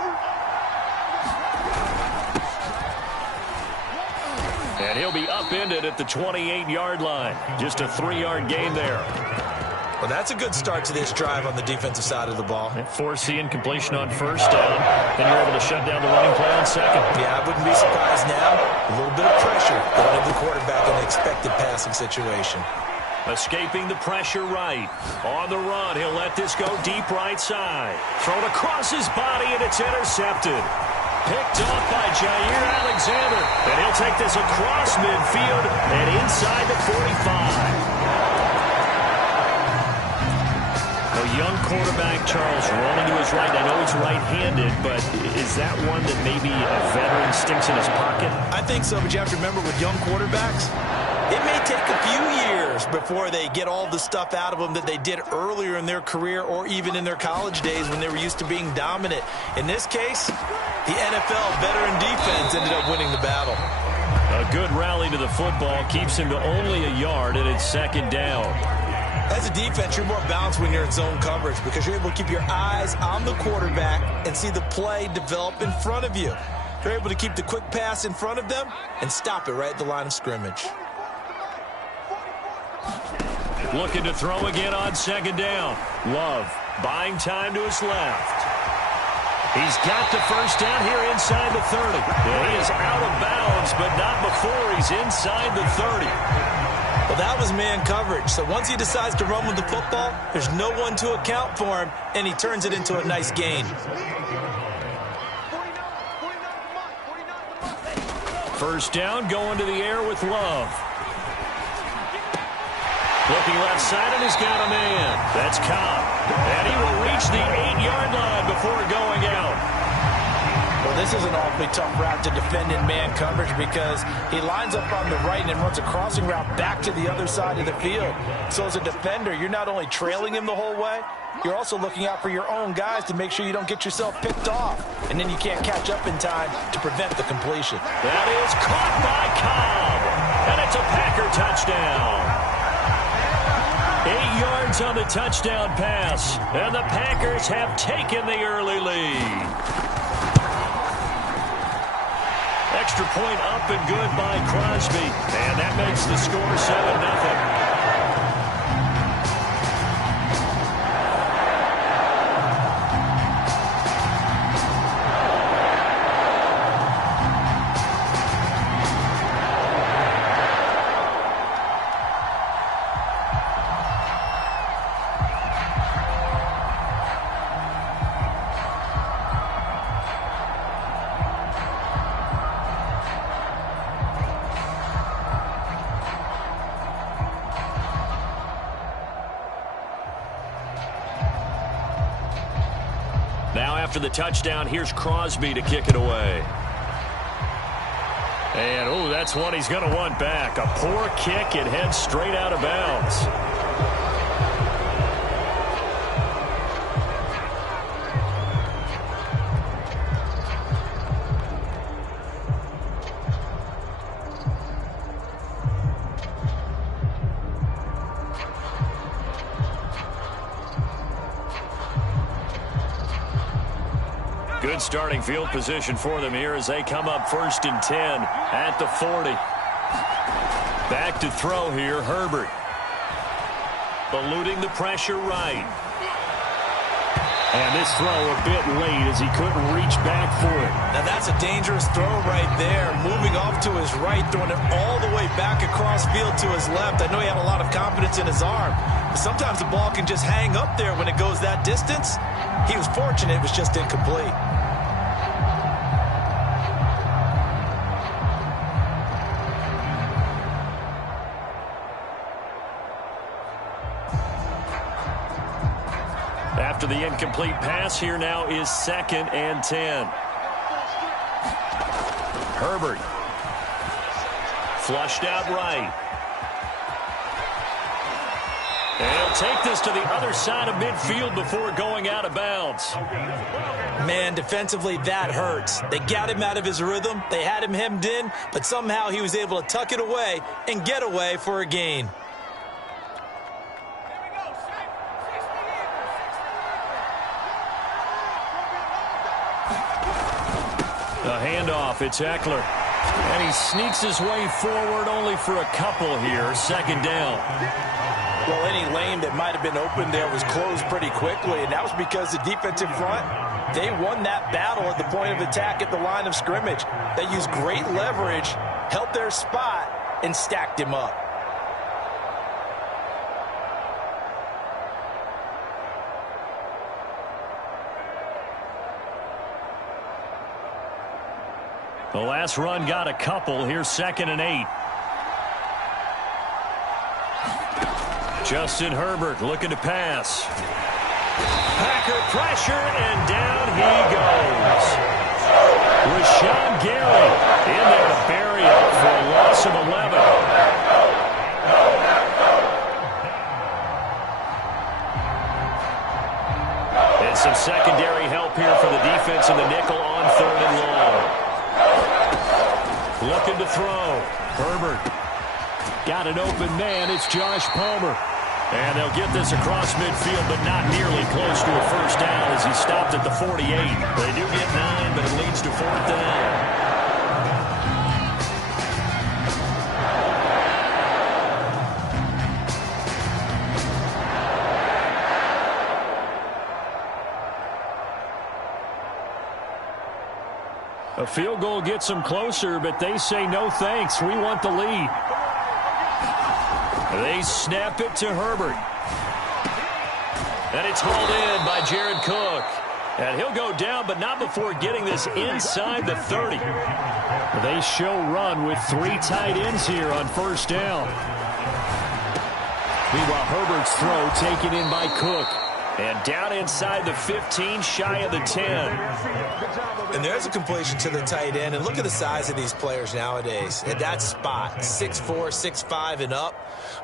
And he'll be upended at the 28-yard line. Just a 3-yard gain there. Well, that's a good start to this drive on the defensive side of the ball. Force the incompletion on 1st down. Then you're able to shut down the running play on 2nd. Yeah, I wouldn't be surprised now. A little bit of pressure going into the quarterback in an expected passing situation. Escaping the pressure right. On the run, he'll let this go deep right side. Thrown across his body, and it's intercepted. Picked off by Jair Alexander. And he'll take this across midfield and inside the 45. A young quarterback, Charles, rolling to his right. I know he's right-handed, but is that one that maybe a veteran sticks in his pocket? I think so, but you have to remember with young quarterbacks, it may take a few years before they get all the stuff out of them that they did earlier in their career or even in their college days when they were used to being dominant. In this case, the NFL veteran defense ended up winning the battle. A good rally to the football keeps him to only a yard, and it's 2nd down. As a defense, you're more balanced when you're in zone coverage because you're able to keep your eyes on the quarterback and see the play develop in front of you. You're able to keep the quick pass in front of them and stop it right at the line of scrimmage. Looking to throw again on 2nd down. Love buying time to his left. He's got the 1st down here inside the 30. Yeah, he is out of bounds, but not before he's inside the 30. Well, that was man coverage. So once he decides to run with the football, there's no one to account for him, and he turns it into a nice gain. 1st down, going to the air with Love. Looking left side, and he's got a man. That's Cobb. And he will reach the 8-yard line before going out. Well, this is an awfully tough route to defend in man coverage because he lines up on the right and then runs a crossing route back to the other side of the field. So as a defender, you're not only trailing him the whole way, you're also looking out for your own guys to make sure you don't get yourself picked off. And then you can't catch up in time to prevent the completion. That is caught by Cobb. And it's a Packer touchdown. 8 yards on the touchdown pass. And the Packers have taken the early lead. Extra point up and good by Crosby. And that makes the score 7-0. Now after the touchdown, here's Crosby to kick it away. And, oh, that's one he's going to want back. A poor kick. It heads straight out of bounds. Good starting field position for them here as they come up 1st and 10 at the 40. Back to throw here, Herbert. Eluding the pressure right. And this throw a bit late as he couldn't reach back for it. Now that's a dangerous throw right there. Moving off to his right, throwing it all the way back across field to his left. I know he had a lot of confidence in his arm, but sometimes the ball can just hang up there when it goes that distance. He was fortunate it was just incomplete. After the incomplete pass, here now is 2nd and 10. Herbert. Flushed out right. And he'll take this to the other side of midfield before going out of bounds. Man, defensively, that hurts. They got him out of his rhythm. They had him hemmed in, but somehow he was able to tuck it away and get away for a gain. A handoff, it's Eckler. And he sneaks his way forward only for a couple here. Second down. Well, any lane that might have been open there was closed pretty quickly, and that was because the defensive front, they won that battle at the point of attack at the line of scrimmage. They used great leverage, held their spot, and stacked him up. The last run got a couple. Here's 2nd and 8. Justin Herbert looking to pass. Packer pressure, and down he goes. Rashawn Gary in there to bury it for a loss of 11. And some secondary help here for the defense in the nickel on 3rd and long. Looking to throw. Herbert. Got an open man. It's Josh Palmer. And they'll get this across midfield, but not nearly close to a first down as he stopped at the 48. They do get 9, but it leads to 4th down. A field goal gets them closer, but they say no thanks. We want the lead. They snap it to Herbert. And it's hauled in by Jared Cook. And he'll go down, but not before getting this inside the 30. They show run with 3 tight ends here on first down. Meanwhile, Herbert's throw taken in by Cook. And down inside the 15, shy of the 10. And there's a completion to the tight end. And look at the size of these players nowadays. At that spot, 6'4", 6'5", and up.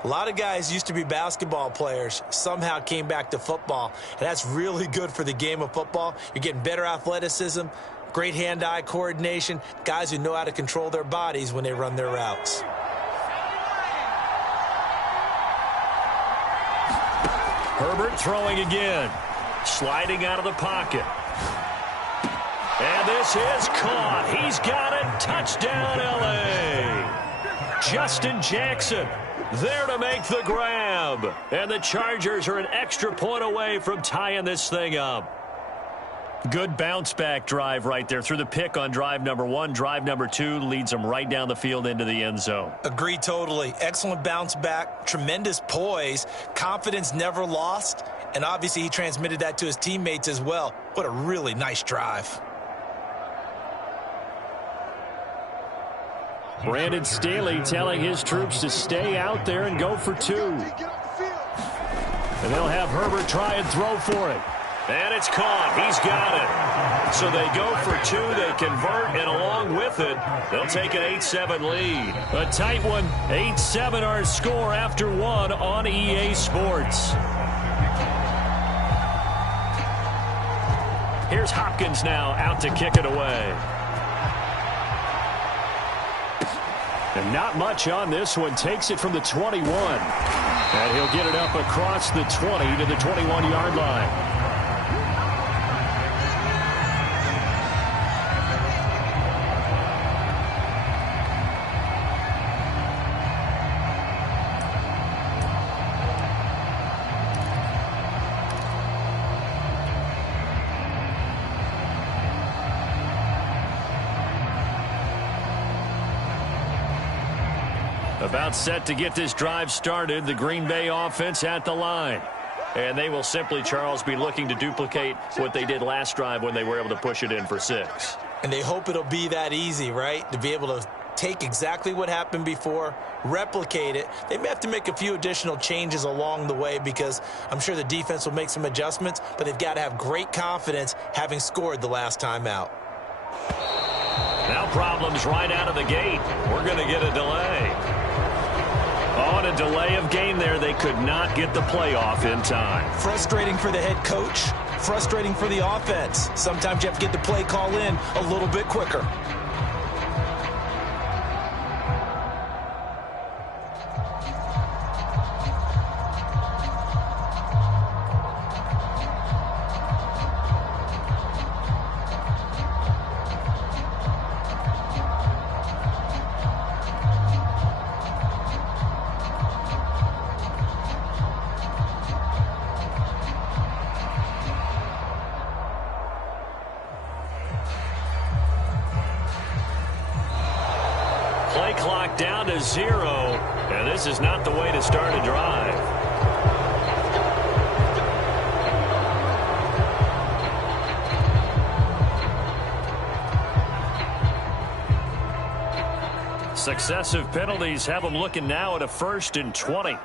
A lot of guys used to be basketball players, somehow came back to football. And that's really good for the game of football. You're getting better athleticism, great hand-eye coordination, guys who know how to control their bodies when they run their routes. Herbert throwing again. Sliding out of the pocket. And this is caught. He's got it. Touchdown, L.A. Justin Jackson there to make the grab. And the Chargers are an extra point away from tying this thing up. Good bounce-back drive right there through the pick on drive number 1. Drive number 2 leads them right down the field into the end zone. Agree totally. Excellent bounce-back, tremendous poise, confidence never lost, and obviously he transmitted that to his teammates as well. What a really nice drive. Brandon Staley telling his troops to stay out there and go for 2. And they'll have Herbert try and throw for it. And it's caught. He's got it. So they go for 2. They convert, and along with it, they'll take an 8-7 lead. A tight one. 8-7 our score after 1 on EA Sports. Here's Hopkins now out to kick it away. And not much on this one. Takes it from the 21. And he'll get it up across the 20 to the 21-yard line. About set to get this drive started, the Green Bay offense at the line. And they will simply, Charles, be looking to duplicate what they did last drive when they were able to push it in for 6. And they hope it'll be that easy, right? To be able to take exactly what happened before, replicate it. They may have to make a few additional changes along the way because I'm sure the defense will make some adjustments, but they've got to have great confidence having scored the last time out. Now problems right out of the gate. We're going to get a delay. On a delay of game there, they could not get the play off in time. Frustrating for the head coach. Frustrating for the offense. Sometimes you have to get the play call in a little bit quicker. Play clock down to 0, and this is not the way to start a drive. Successive penalties have them looking now at a 1st and 20.